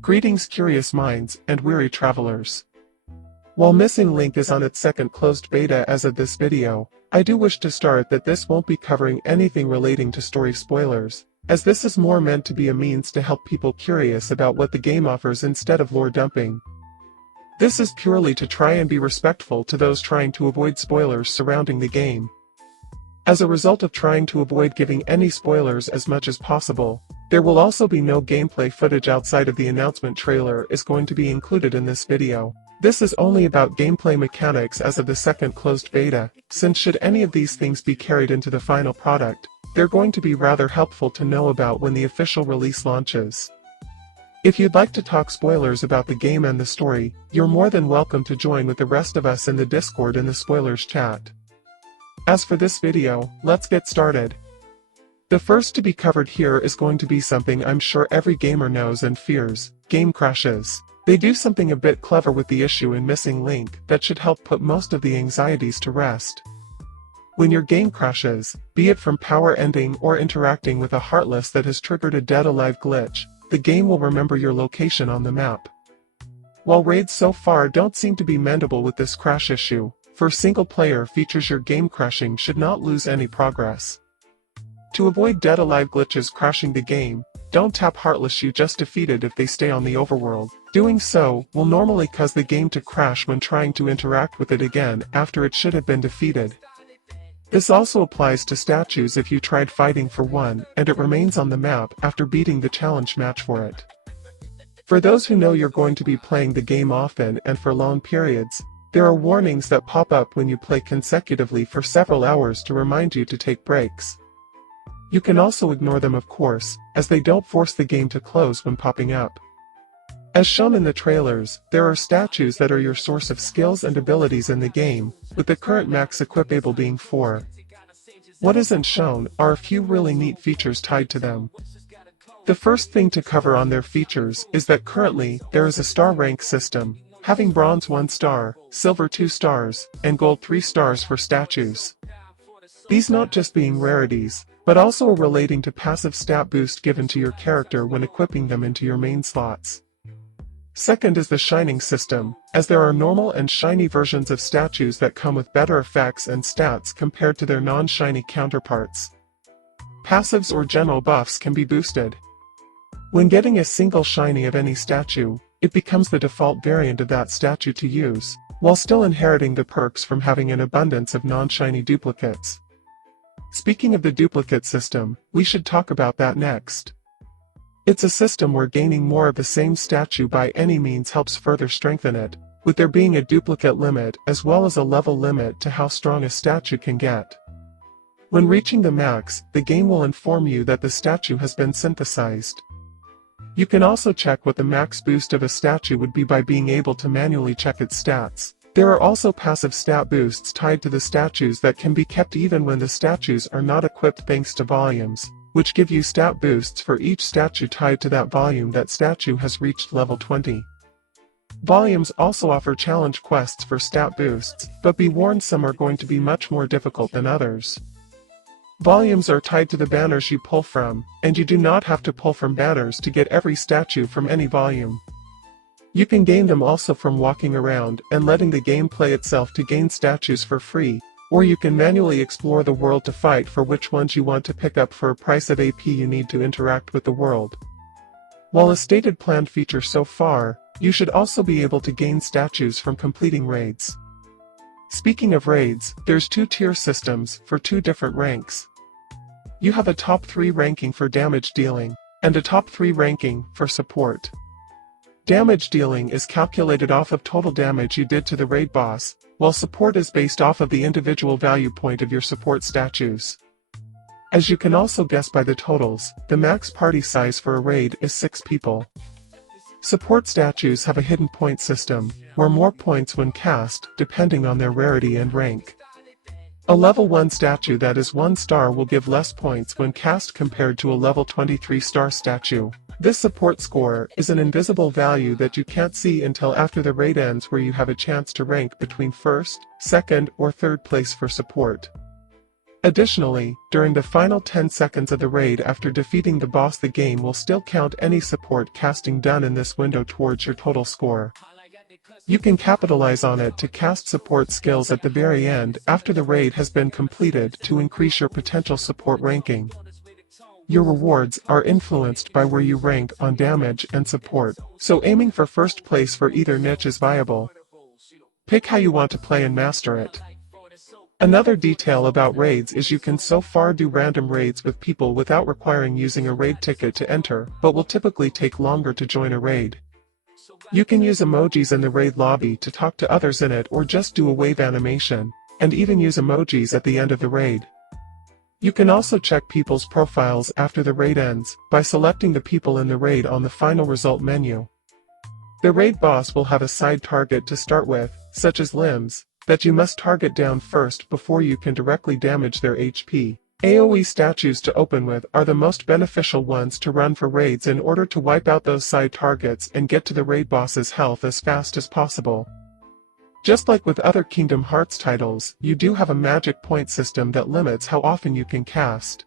Greetings curious minds and weary travelers. While Missing Link is on its second closed beta as of this video, I do wish to start that this won't be covering anything relating to story spoilers, as this is more meant to be a means to help people curious about what the game offers instead of lore dumping. This is purely to try and be respectful to those trying to avoid spoilers surrounding the game. As a result of trying to avoid giving any spoilers as much as possible, there will also be no gameplay footage outside of the announcement trailer is going to be included in this video. This is only about gameplay mechanics as of the second closed beta, since should any of these things be carried into the final product, they're going to be rather helpful to know about when the official release launches. If you'd like to talk spoilers about the game and the story, you're more than welcome to join with the rest of us in the Discord in the spoilers chat. As for this video, let's get started. The first to be covered here is going to be something I'm sure every gamer knows and fears: game crashes. They do something a bit clever with the issue in Missing Link that should help put most of the anxieties to rest. When your game crashes, be it from power ending or interacting with a Heartless that has triggered a Dead Alive glitch, the game will remember your location on the map. While raids so far don't seem to be mendable with this crash issue, for single-player features your game crashing should not lose any progress. To avoid Dead Alive glitches crashing the game, don't tap Heartless you just defeated if they stay on the overworld. Doing so will normally cause the game to crash when trying to interact with it again after it should have been defeated. This also applies to statues if you tried fighting for one and it remains on the map after beating the challenge match for it. For those who know you're going to be playing the game often and for long periods, there are warnings that pop up when you play consecutively for several hours to remind you to take breaks. You can also ignore them of course, as they don't force the game to close when popping up. As shown in the trailers, there are statues that are your source of skills and abilities in the game, with the current max equipable being 4. What isn't shown are a few really neat features tied to them. The first thing to cover on their features is that currently, there is a star rank system, having bronze 1 star, silver 2 stars, and gold 3 stars for statues. These not just being rarities, but also relating to passive stat boost given to your character when equipping them into your main slots. Second is the shining system, as there are normal and shiny versions of statues that come with better effects and stats compared to their non-shiny counterparts. Passives or general buffs can be boosted. When getting a single shiny of any statue, it becomes the default variant of that statue to use, while still inheriting the perks from having an abundance of non-shiny duplicates. Speaking of the duplicate system, we should talk about that next. It's a system where gaining more of the same statue by any means helps further strengthen it, with there being a duplicate limit as well as a level limit to how strong a statue can get. When reaching the max, the game will inform you that the statue has been synthesized. You can also check what the max boost of a statue would be by being able to manually check its stats. There are also passive stat boosts tied to the statues that can be kept even when the statues are not equipped thanks to volumes, which give you stat boosts for each statue tied to that volume that statue has reached level 20. Volumes also offer challenge quests for stat boosts, but be warned some are going to be much more difficult than others. Volumes are tied to the banners you pull from, and you do not have to pull from banners to get every statue from any volume. You can gain them also from walking around and letting the game play itself to gain statues for free, or you can manually explore the world to fight for which ones you want to pick up for a price of AP you need to interact with the world. While a stated planned feature so far, you should also be able to gain statues from completing raids. Speaking of raids, there's 2 tier systems for 2 different ranks. You have a top 3 ranking for damage dealing, and a top 3 ranking for support. Damage dealing is calculated off of total damage you did to the raid boss, while support is based off of the individual value point of your support statues. As you can also guess by the totals, the max party size for a raid is 6 people. Support statues have a hidden point system, where more points when cast, depending on their rarity and rank. A level 1 statue that is 1 star will give less points when cast compared to a level 23 star statue. This support score is an invisible value that you can't see until after the raid ends, where you have a chance to rank between 1st, 2nd, or 3rd place for support. Additionally, during the final 10 seconds of the raid after defeating the boss, the game will still count any support casting done in this window towards your total score. You can capitalize on it to cast support skills at the very end after the raid has been completed to increase your potential support ranking. Your rewards are influenced by where you rank on damage and support, so aiming for first place for either niche is viable. Pick how you want to play and master it. Another detail about raids is you can so far do random raids with people without requiring using a raid ticket to enter, but will typically take longer to join a raid. You can use emojis in the raid lobby to talk to others in it or just do a wave animation, and even use emojis at the end of the raid. You can also check people's profiles after the raid ends, by selecting the people in the raid on the final result menu. The raid boss will have a side target to start with, such as limbs, that you must target down first before you can directly damage their HP. AoE statues to open with are the most beneficial ones to run for raids in order to wipe out those side targets and get to the raid boss's health as fast as possible. Just like with other Kingdom Hearts titles, you do have a magic point system that limits how often you can cast.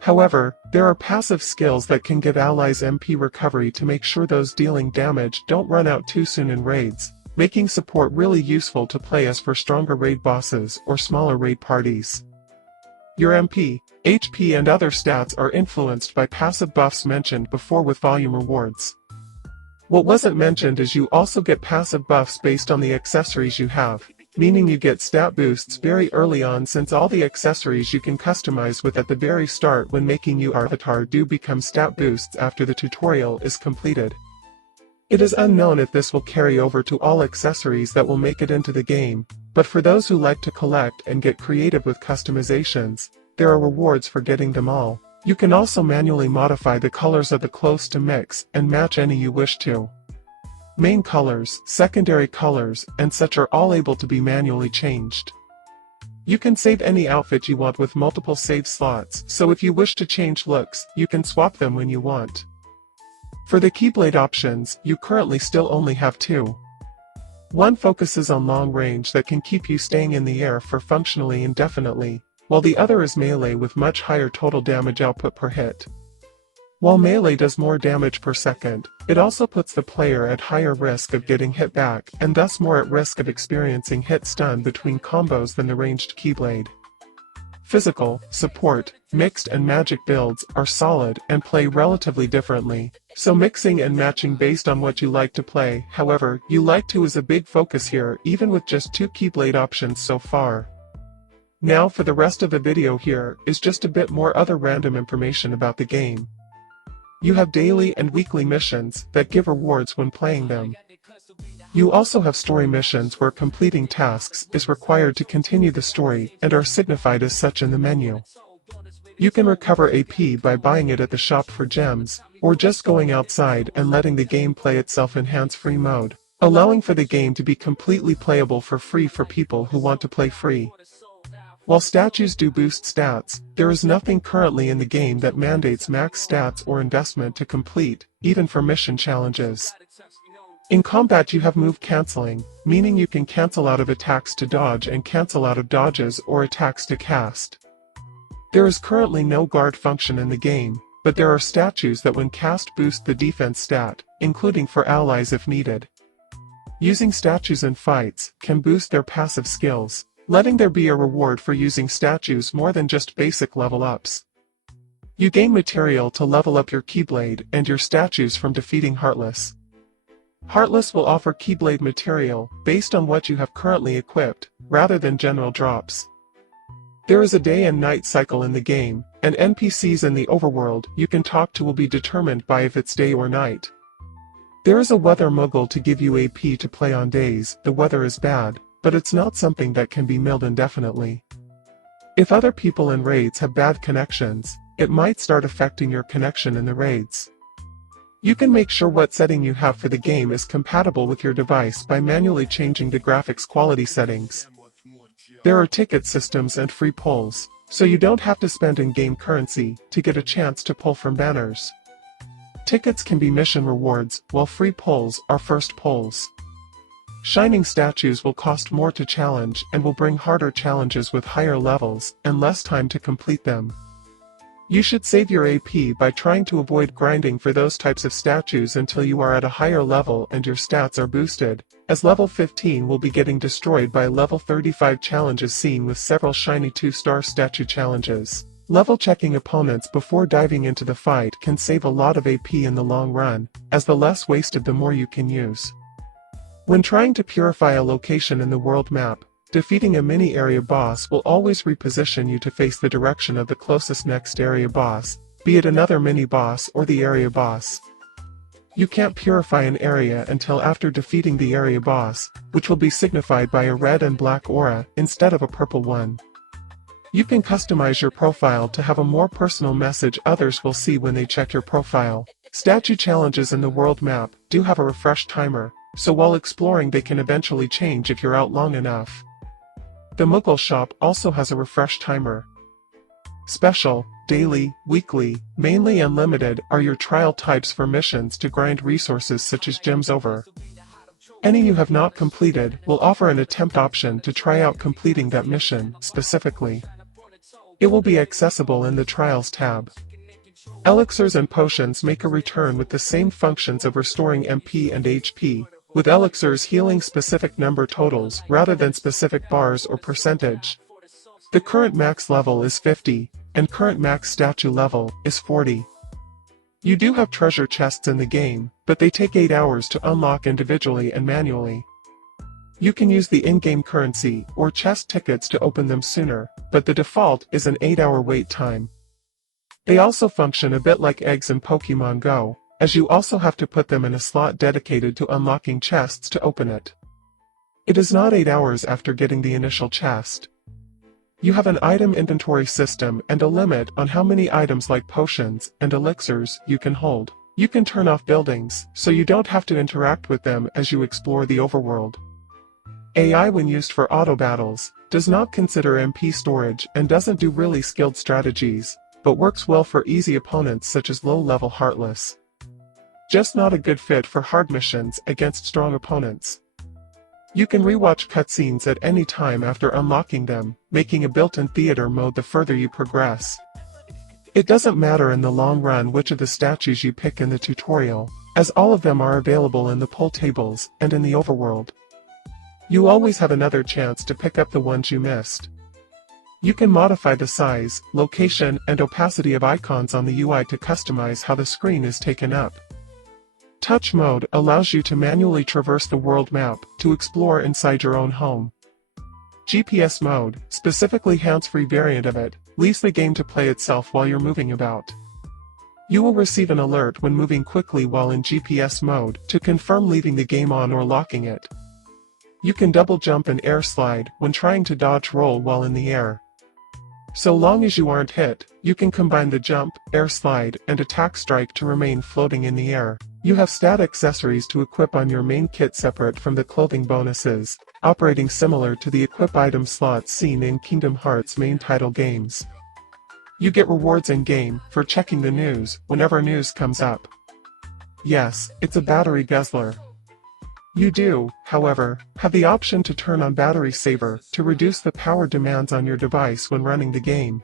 However, there are passive skills that can give allies MP recovery to make sure those dealing damage don't run out too soon in raids, making support really useful to play as for stronger raid bosses or smaller raid parties. Your MP, HP and other stats are influenced by passive buffs mentioned before with volume rewards. What wasn't mentioned is you also get passive buffs based on the accessories you have, meaning you get stat boosts very early on since all the accessories you can customize with at the very start when making your avatar do become stat boosts after the tutorial is completed. It is unknown if this will carry over to all accessories that will make it into the game, but for those who like to collect and get creative with customizations, there are rewards for getting them all. You can also manually modify the colors of the clothes to mix and match any you wish to. Main colors, secondary colors, and such are all able to be manually changed. You can save any outfit you want with multiple save slots, so if you wish to change looks, you can swap them when you want. For the Keyblade options, you currently still only have two. One focuses on long range that can keep you staying in the air for functionally indefinitely, while the other is melee with much higher total damage output per hit. While melee does more damage per second, it also puts the player at higher risk of getting hit back and thus more at risk of experiencing hit stun between combos than the ranged Keyblade. Physical, support, mixed and magic builds are solid and play relatively differently, so mixing and matching based on what you like to play, however, you like to is a big focus here even with just two Keyblade options so far. Now for the rest of the video, here is just a bit more other random information about the game. You have daily and weekly missions that give rewards when playing them. You also have story missions where completing tasks is required to continue the story and are signified as such in the menu. You can recover AP by buying it at the shop for gems, or just going outside and letting the game play itself in hands-free mode, allowing for the game to be completely playable for free for people who want to play free. While statues do boost stats, there is nothing currently in the game that mandates max stats or investment to complete, even for mission challenges. In combat you have move cancelling, meaning you can cancel out of attacks to dodge and cancel out of dodges or attacks to cast. There is currently no guard function in the game, but there are statues that when cast boost the defense stat, including for allies if needed. Using statues in fights can boost their passive skills, letting there be a reward for using statues more than just basic level ups. You gain material to level up your Keyblade and your statues from defeating Heartless. Heartless will offer Keyblade material based on what you have currently equipped, rather than general drops. There is a day and night cycle in the game, and NPCs in the overworld you can talk to will be determined by if it's day or night. There is a weather Moogle to give you AP to play on days the weather is bad, but it's not something that can be milled indefinitely. If other people in raids have bad connections, it might start affecting your connection in the raids. You can make sure what setting you have for the game is compatible with your device by manually changing the graphics quality settings. There are ticket systems and free pulls, so you don't have to spend in-game currency to get a chance to pull from banners. Tickets can be mission rewards, while free pulls are first pulls. Shining statues will cost more to challenge and will bring harder challenges with higher levels and less time to complete them. You should save your AP by trying to avoid grinding for those types of statues until you are at a higher level and your stats are boosted, as level 15 will be getting destroyed by level 35 challenges seen with several shiny 2-star statue challenges. Level checking opponents before diving into the fight can save a lot of AP in the long run, as the less wasted the more you can use. When trying to purify a location in the world map, defeating a mini-area boss will always reposition you to face the direction of the closest next area boss, be it another mini-boss or the area boss. You can't purify an area until after defeating the area boss, which will be signified by a red and black aura instead of a purple one. You can customize your profile to have a more personal message others will see when they check your profile. Statue challenges in the world map do have a refresh timer, so while exploring they can eventually change if you're out long enough. The Moogle shop also has a refresh timer. Special, daily, weekly, mainly unlimited are your trial types for missions to grind resources such as gems over. Any you have not completed will offer an attempt option to try out completing that mission specifically. It will be accessible in the Trials tab. Elixirs and potions make a return with the same functions of restoring MP and HP, with elixirs healing specific number totals rather than specific bars or percentage. The current max level is 50, and current max statue level is 40. You do have treasure chests in the game, but they take 8 hours to unlock individually and manually. You can use the in-game currency or chest tickets to open them sooner, but the default is an 8-hour wait time. They also function a bit like eggs in Pokemon Go, as you also have to put them in a slot dedicated to unlocking chests to open it. It is not 8 hours after getting the initial chest. You have an item inventory system and a limit on how many items like potions and elixirs you can hold. You can turn off buildings, so you don't have to interact with them as you explore the overworld. AI when used for auto battles, does not consider MP storage and doesn't do really skilled strategies, but works well for easy opponents such as low-level Heartless. Just not a good fit for hard missions against strong opponents. You can rewatch cutscenes at any time after unlocking them, making a built-in theater mode the further you progress. It doesn't matter in the long run which of the statues you pick in the tutorial, as all of them are available in the pull tables and in the overworld. You always have another chance to pick up the ones you missed. You can modify the size, location, and opacity of icons on the UI to customize how the screen is taken up. Touch mode allows you to manually traverse the world map to explore inside your own home. GPS mode, specifically hands-free variant of it, leaves the game to play itself while you're moving about. You will receive an alert when moving quickly while in GPS mode to confirm leaving the game on or locking it. You can double jump and air slide when trying to dodge roll while in the air. So long as you aren't hit, you can combine the jump, air slide, and attack strike to remain floating in the air. You have stat accessories to equip on your main kit separate from the clothing bonuses, operating similar to the equip item slots seen in Kingdom Hearts main title games. You get rewards in-game for checking the news whenever news comes up. Yes, it's a battery guzzler. You do, however, have the option to turn on Battery Saver to reduce the power demands on your device when running the game.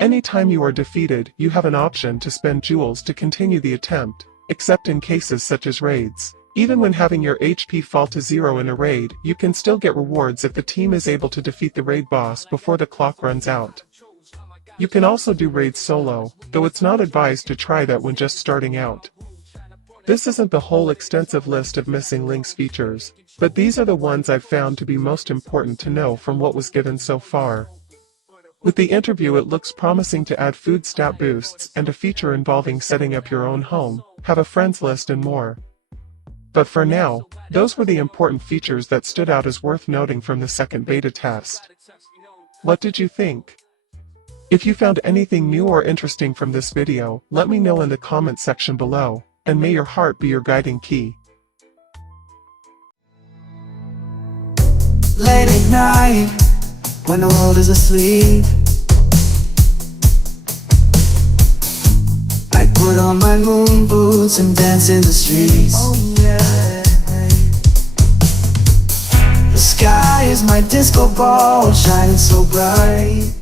Anytime you are defeated, you have an option to spend jewels to continue the attempt, except in cases such as raids. Even when having your HP fall to 0 in a raid, you can still get rewards if the team is able to defeat the raid boss before the clock runs out. You can also do raids solo, though it's not advised to try that when just starting out. This isn't the whole extensive list of Missing Links features, but these are the ones I've found to be most important to know from what was given so far. With the interview, it looks promising to add food stat boosts and a feature involving setting up your own home, have a friends list and more. But for now, those were the important features that stood out as worth noting from the second beta test. What did you think? If you found anything new or interesting from this video, let me know in the comment section below, and may your heart be your guiding key. Late at night, when the world is asleep, I put on my moon boots and dance in the streets. Oh yeah. disco ball shining so bright.